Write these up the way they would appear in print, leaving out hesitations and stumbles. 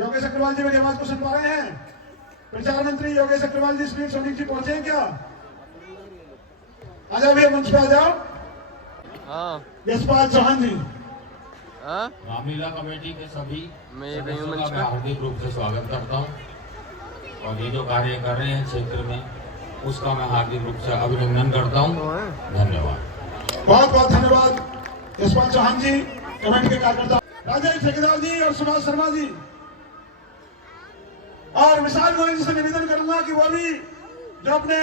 योगेश अग्रवाल जी मेरी आवाज को सुन पा रहे हैं? प्रचार मंत्री योगेश अग्रवाल जी, सुनील सोनी जी पहुंचे हैं क्या? आ जाओ भैया, मंच पे आ जाओ। यशपाल चौहान जी। रामलीला कमेटी के सभी मैं हार्दिक रूप से स्वागत करता हूं और ये जो कार्य कर रहे हैं क्षेत्र में उसका मैं हार्दिक रूप से अभिनंदन करता हूं। धन्यवाद। बहुत बहुत धन्यवाद यशपाल चौहान जी, कमेटी के कार्यकर्ता राजेश ठेकेदार जी और सुभाष शर्मा जी और विशाल गोयल जी से निवेदन करूंगा कि वो भी जो अपने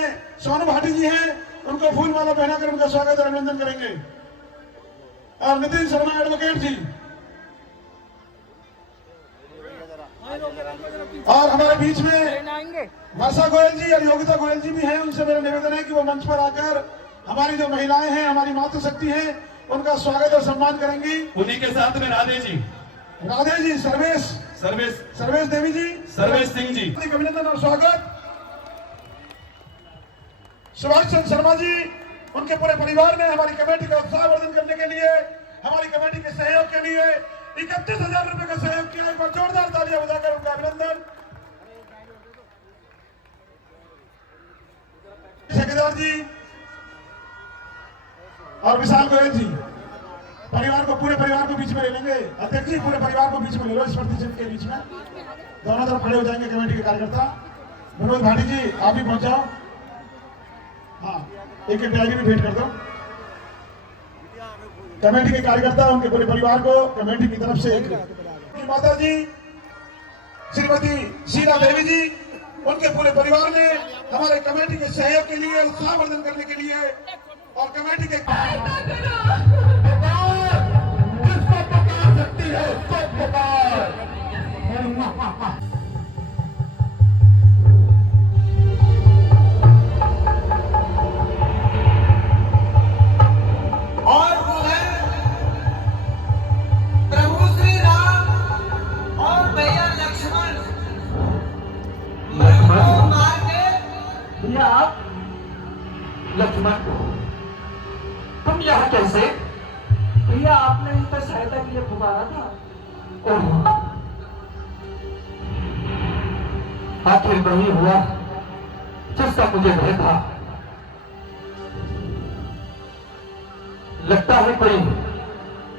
सोनू भाटी जी हैं उनको फूल माला पहनाकर उनका स्वागत और अभिनंदन करेंगे। और नितिन शर्मा एडवोकेट जी और हमारे बीच में वर्षा गोयल जी और योगिता गोयल जी भी हैं। उनसे मेरा निवेदन है कि वो मंच पर आकर हमारी जो महिलाएं हैं, हमारी मातृशक्ति हैं, उनका स्वागत और सम्मान करेंगी। उन्हीं के साथ में राधे जी, सर्वेश देवी जी, सर्वेश सिंह जी, अभिनंदन और स्वागत। सुभाष चंद्र शर्मा जी, उनके पूरे परिवार ने हमारी कमेटी का उत्साहवर्धन करने के लिए, हमारी कमेटी के सहयोग के लिए 31,000 रुपए का सहयोग किया। एक बार जोरदार तालियां बजाकर उनका अभिनंदन। ठेकेदार जी और विशाल गोयल जी, परिवार को, पूरे परिवार को बीच में ले लेंगे। अध्यक्ष जी, पूरे परिवार को बीच में ले लो, स्पर्धी के बीच में दोनों तरफ खड़े हो जाएंगे कमेटी के कार्यकर्ता। मनोज भाटी जी, आप भी पहुंच जाओ। हाँ, एक डायरी भी भेंट कर दो। कमेटी के कार्यकर्ता, उनके पूरे परिवार को कमेटी की तरफ से एक माता जी श्रीमती शीला देवी जी, उनके पूरे परिवार ने हमारे कमेटी के सहयोग के लिए, उत्साहवर्धन करने के लिए और कमेटी के सकती है और वो है प्रभु श्री राम और भैया लक्ष्मण मार के। भैया आप लक्ष्मण, तुम यहाँ कैसे? भैया आपने इनका सहायता के लिए पुकारा था। आखिर वही हुआ जिसका मुझे भय था। लगता है कोई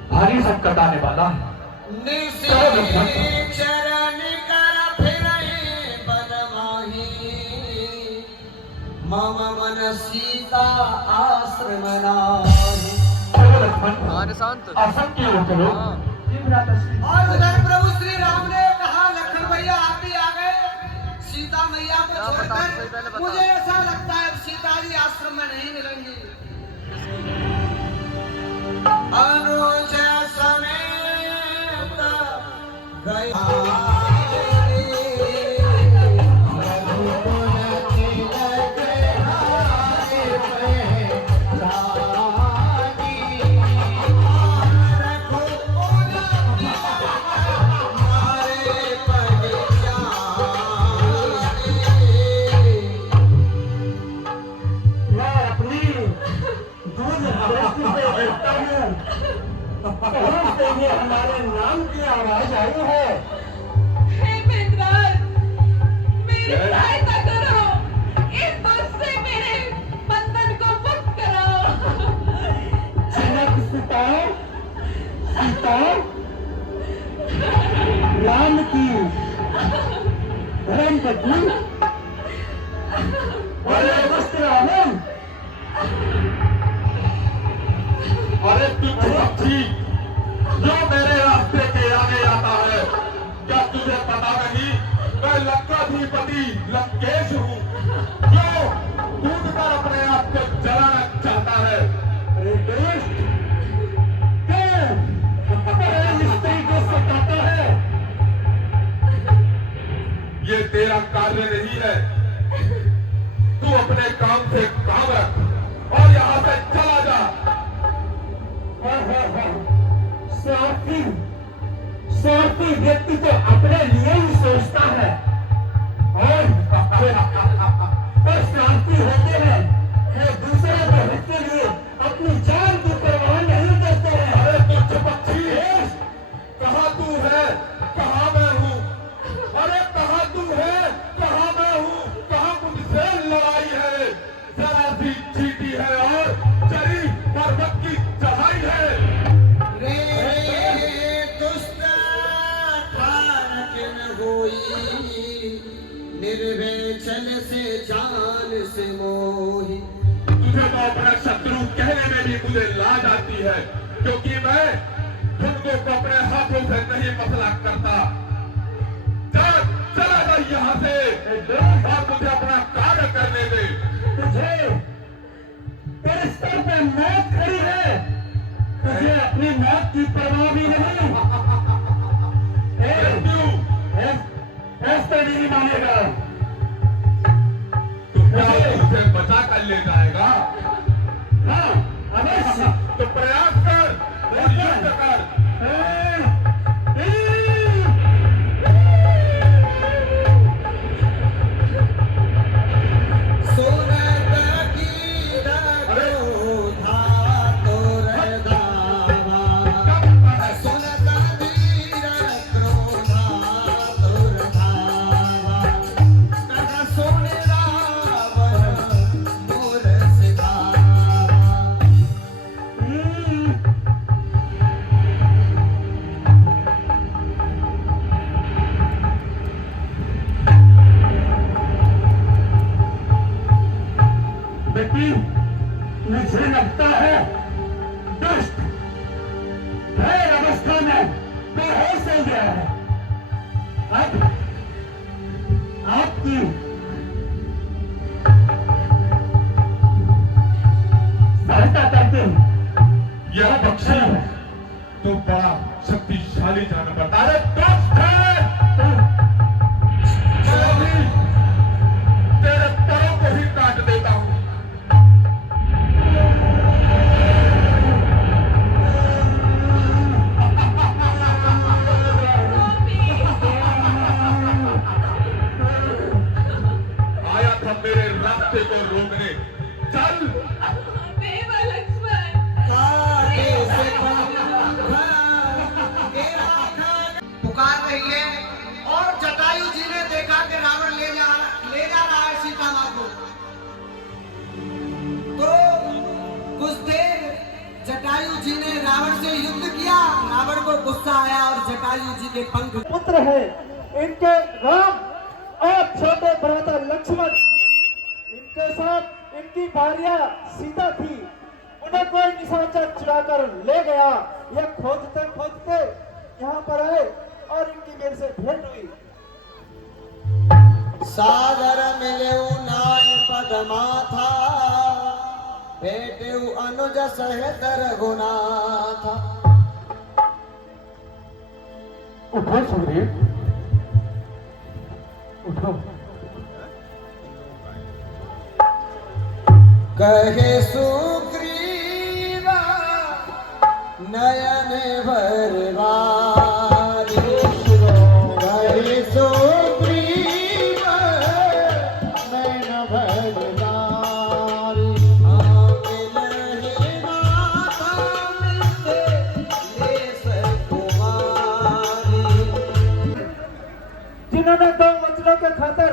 भारी संकट आने वाला है। चरण कर फिरहि बदमाही, मम मन सीता आश्रम नाही। आसन की ओर चलो। और उधर प्रभु श्री राम ने कहा, लखन भैया आप भी आ गए सीता मैया को छोड़कर। मुझे ऐसा लगता है सीता जी आश्रम में नहीं मिलेंगी। अनुज समेत गया हमारे नाम की आवाज आई है। हे मेघराज, मेरी सहायता करो, इस बस से मेरे बंधन को मुक्त कराओ। जनक सीता, राम की धर्म पत्नी और रावण। अरे तुझ पक्षी जो मेरे रास्ते के आगे आता है, क्या तुझे पता नहीं मैं लंकाधिपति लंकेश हूँ जो कूदकर अपने आप को जलाना चाहता है। अरे दोस्त, स्त्री को सताता है। ये तेरा कार्य नहीं है। तू अपने काम से काम रख और यहाँ से चला जा। स्वार्थी व्यक्ति तो अपने लिए ही सोचता है और स्वार्थी होते हैं, दूसरे के हित के लिए अपनी जान की परवाह नहीं करते हैं। अरे तुझ पक्षी, कहाँ तू है, कहाँ मैं हूँ, होई, निर्भय छल से जान से मोही। तुझे तो अपना शत्रु कहने में भी मुझे लाज आती है, क्योंकि मैं खुद को अपने हाथों से नहीं मसला करता। चला जा यहाँ से और मुझे अपना कार्य करने दे। तुझे तेरे सर पे मौत खड़ी है, तुझे अपनी मौत की परवाह भी नहीं। क्यों? ऐसे नहीं मानेगा। तू क्या मुझे बचा कर ले जाएगा? हाँ, अवश्य। तो प्रयास कर और युद्ध कर। मुझे लगता है दुष्ट भय अवस्था में बेहोश हो गया है। अब आपकी सहायता करते यह पक्षी तो बड़ा शक्तिशाली जानवर पड़ता है। दुष्ट है, तेरे पैरों को ही काट देता हूं। आया था मेरे रास्ते को रोकने। चल देवा लक्ष्मण, पुकार रही है और जटायु जी ने देखा कि रावण ले जा रहा है सीता मां को। तो कुछ देर जटायु जी ने रावण से युद्ध किया। रावण को गुस्सा आया और जटायु जी के पंख पुत्र है इनके राम और छोटे भ्राता लक्ष्मण, इनके साथ इनकी भार्या सीता थी। उन्हें कोई निशाचर चुराकर ले गया। यह खोजते खोजते यहाँ पर आए और इनकी मेरे से भेंट हुई। सादर मिले नाय पद माथा, भेटे अनुज सहेतर गुना था। उठो सुग्रीव, उठो। कहे सुग्रीवा नयन भरवारी, कहे सुग्रीवा नयन भरवारी। मिलहि माता मिलते लेस कुमारी। जिन्होंने दो वचनों के खातिर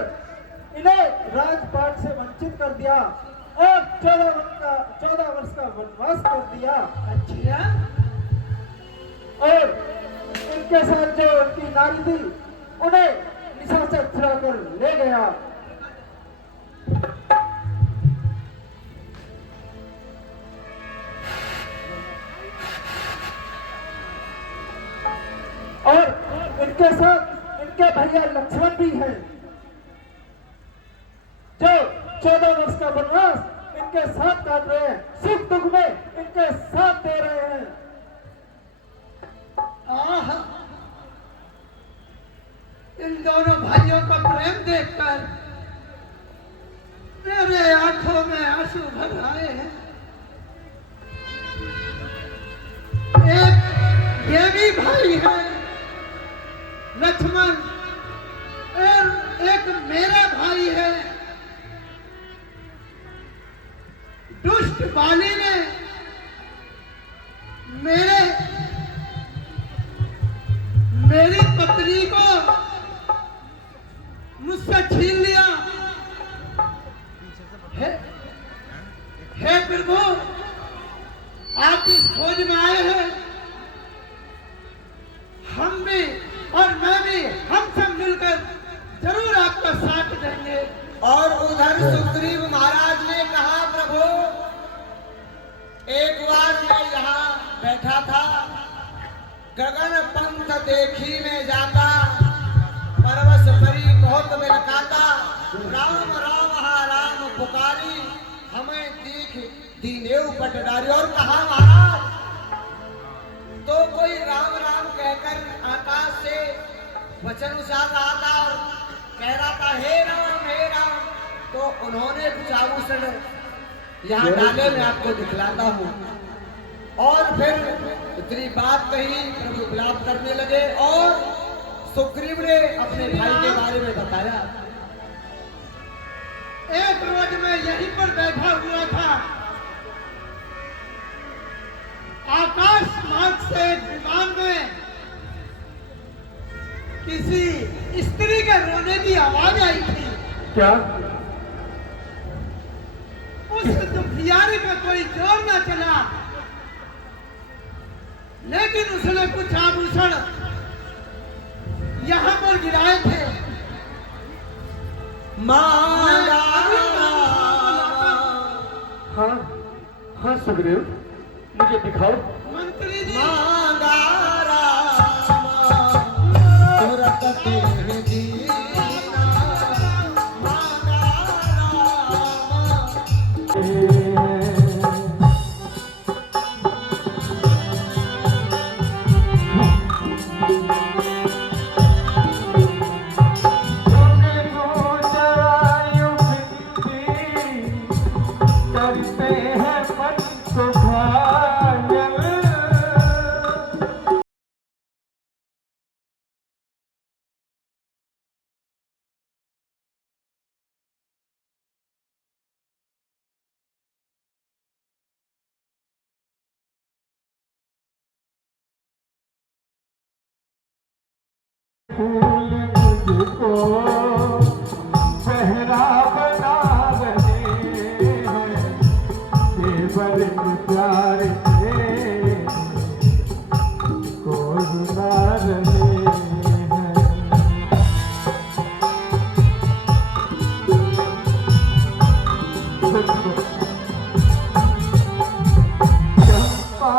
इन्हें राजपाट से वंचित कर दिया और 14 वर्ष का वनवास कर दिया। अच्छा, और इनके साथ जो उनकी नारी थी उन्हें निशाचर चुरा कर ले गया। और इनके साथ इनके भैया लक्ष्मण भी हैं, जो 14 वर्ष का वनवास इनके साथ काट रहे हैं, सुख दुख में इनके साथ दे रहे हैं। इन दोनों भाइयों का प्रेम देखकर मेरे आंखों में आंसू भर आए हैं। एक ये भी भाई है लक्ष्मण और एक मेरा भाई है। दुष्ट बाली ने मेरी पत्नी को मुझसे छीन लिया। हे प्रभु, आप इस खोज में आए हैं, हम भी और मैं भी, हम सब मिलकर देखी में जाता, परवश परी बहुत बिलकाता, राम राम हा राम पुकारी, हमें देख दीनेऊ पट डारी। और कहा महाराज, तो कोई राम राम कहकर आकाश से वचन उछाल रहा था और कह रहा था हे राम, तो उन्होंने कुछ आभूषण यहाँ डाले, मैं आपको दिखलाता हूँ। और फिर इतनी बात कही, प्रभु विलाप करने लगे और सुग्रीव ने अपने भाई के बारे में बताया। एक रोज मैं यहीं पर बैठा हुआ था, आकाश मार्ग से विमान में किसी स्त्री के रोने की आवाज आई थी। क्या? उस दुखियारी पे कोई जोर न चला, लेकिन उसने कुछ आभूषण यहाँ पर गिराए थे। हाँ हाँ सुग्रीव, मुझे दिखाओ। मंत्री जी, फूल मुझको पहरा बना रहे हैं, केवल प्यार से को रुला रहे हैं। चंपा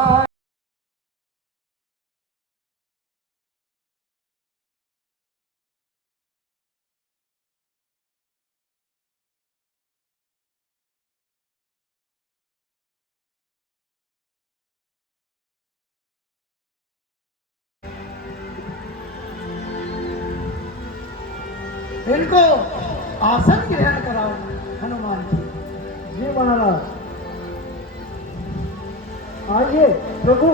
इनको आसन ग्रहण कराओ हनुमान जी। जी महाराज, आइए प्रभु,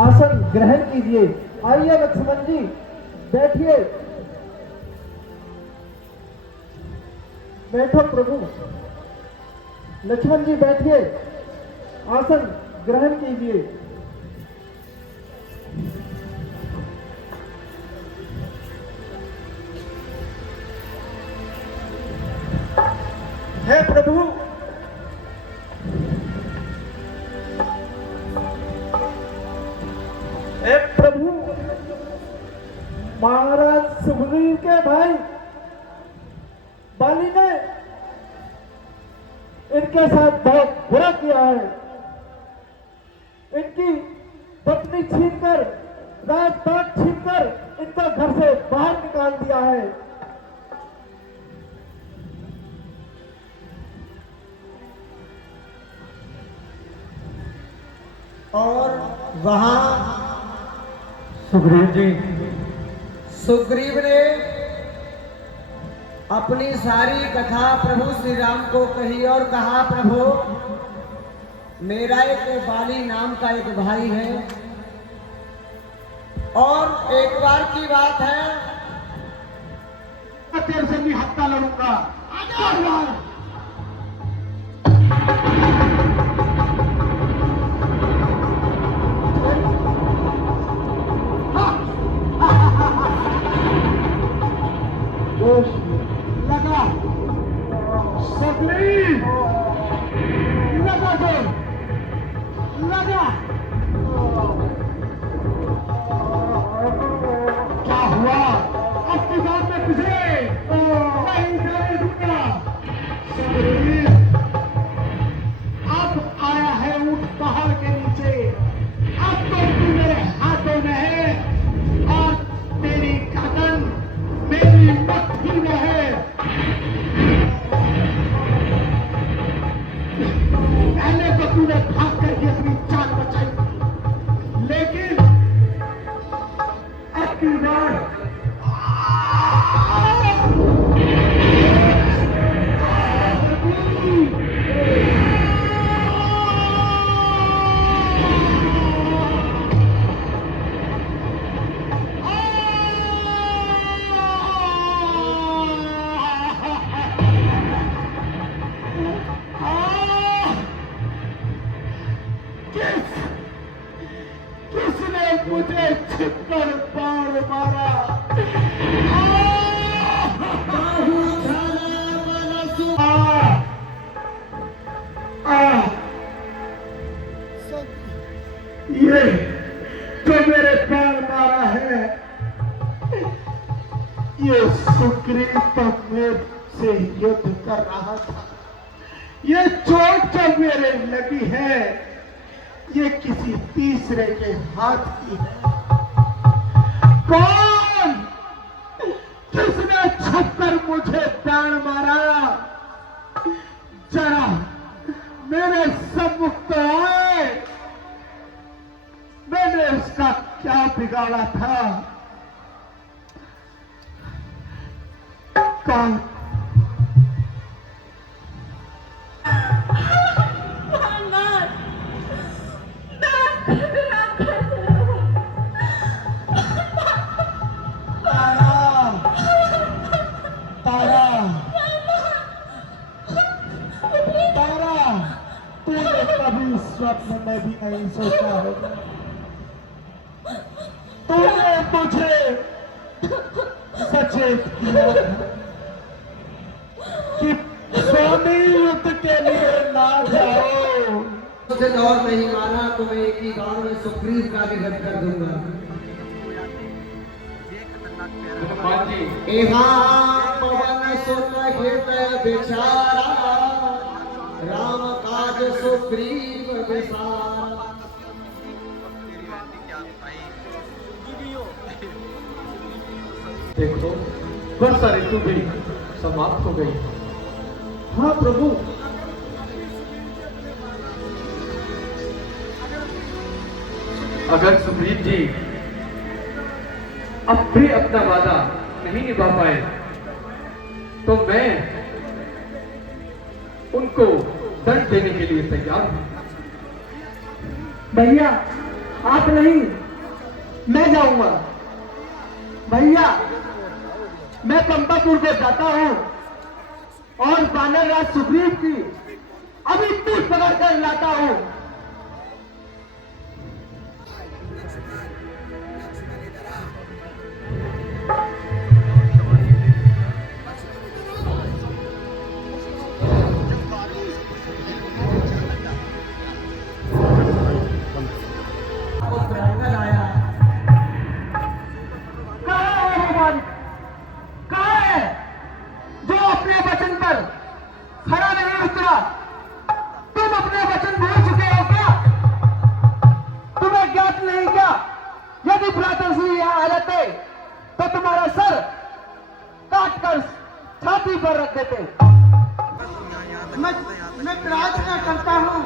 आसन ग्रहण कीजिए। आइए लक्ष्मण जी, बैठिए। बैठो प्रभु। लक्ष्मण जी बैठिए, आसन ग्रहण कीजिए। हे प्रभु, हे प्रभु, महाराज सुग्रीव के भाई बाली ने इनके साथ बहुत बुरा किया है। इनकी पत्नी छीनकर, राजपाट छीनकर इनको घर से बाहर निकाल दिया है। और वहां सुग्रीव जी, सुग्रीव ने अपनी सारी कथा प्रभु श्री राम को कही और कहा, प्रभु मेरा एक बाली नाम का एक भाई है और एक बार की बात है, तेरे से भी हत्या लड़ूंगा। लगा सुग्रीव, लगा दो, लगा। क्या हुआ? अब की बात में तुझे नहीं जाने दूंगा। सुग्रीव, किसने मुझे छिपकर बाण मारा? ये जो मेरे पैर मारा है, ये सुग्रीव तो मेरे से युद्ध कर रहा था। ये चोट जो मेरे लगी है, ये किसी तीसरे के हाथ की है। कौन? किसने छुपकर मुझे बाण मारा? जरा मेरे सम्मुख तो आए। मैंने उसका क्या बिगाड़ा था? कौन? कभी स्वप्न में भी नहीं सोचा होगा। तूने मुझे सचेत किया कि स्वामी युद्ध के लिए ना जाओ। मुझे और नहीं माना तो मैं एक ही बार में सुग्रीव का भी वध कर दूंगा। यहाँ पवन सुन हृदय बेचारा, राम काज सुग्रीव विसारा। देखो, वर्षा ऋतु भी समाप्त हो गई। हाँ प्रभु, अगर सुग्रीव जी अब भी अपना वादा नहीं निभा पाए तो मैं उनको दंड देने के लिए तैयार हूं। भैया आप नहीं, मैं जाऊंगा। भैया मैं पंपापुर को जाता हूं और बानर राज सुग्रीव की अभी पीठ पकड़ कर लाता हूं। तो तुम्हारा सर काट कर छाती पर रख देते। मैं प्रार्थना करता हूँ